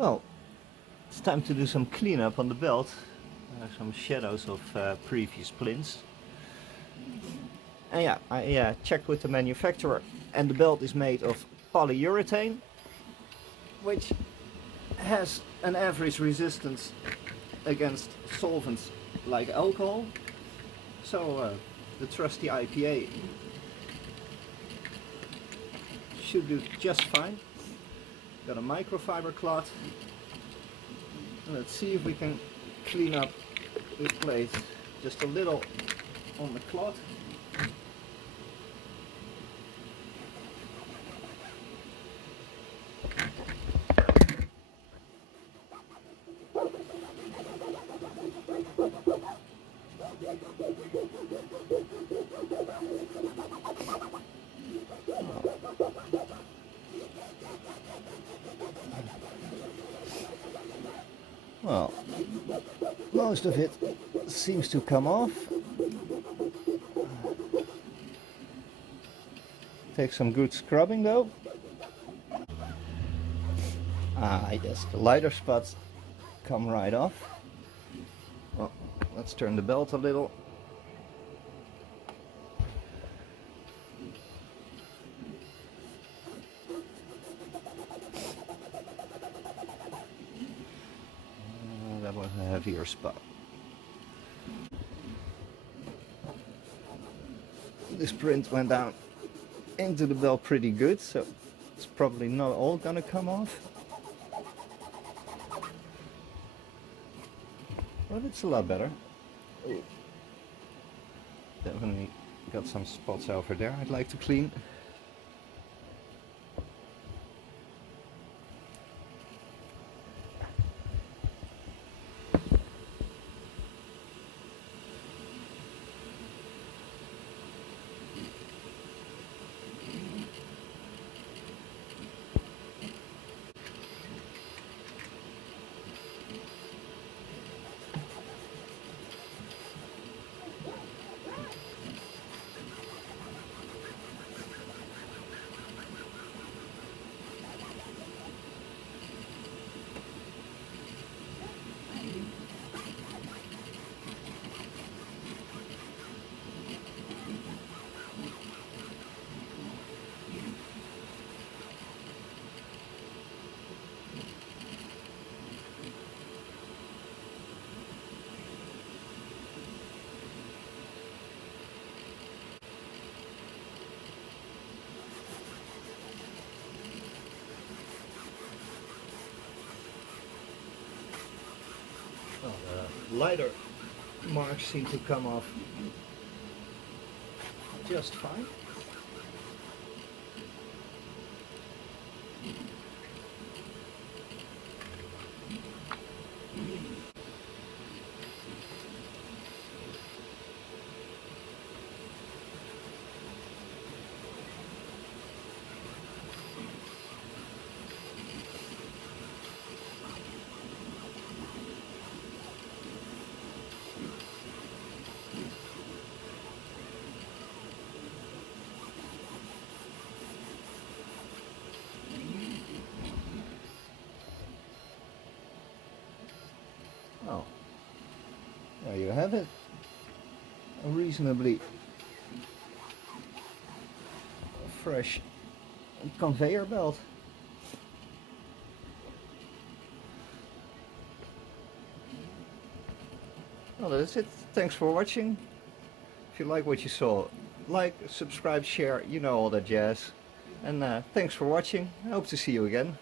Well, it's time to do some cleanup on the belt. Some shadows of previous splints. And yeah, I checked with the manufacturer, and the belt is made of polyurethane, which has an average resistance against solvents like alcohol. So the trusty IPA should do just fine. Got a microfiber cloth. Let's see if we can clean up this plate just a little on the cloth. Well, most of it seems to come off. Take some good scrubbing though. Yes, the lighter spots come right off. Well, let's turn the belt a little. That was a heavier spot. This print went down into the belt pretty good, so it's probably not all gonna come off. But it's a lot better. Ooh. Definitely got some spots over there I'd like to clean. Well, the lighter marks seem to come off just fine. Oh, there you have it. A reasonably fresh conveyor belt. Well, that's it. Thanks for watching. If you like what you saw, like, subscribe, share, you know all that jazz. And thanks for watching. I hope to see you again.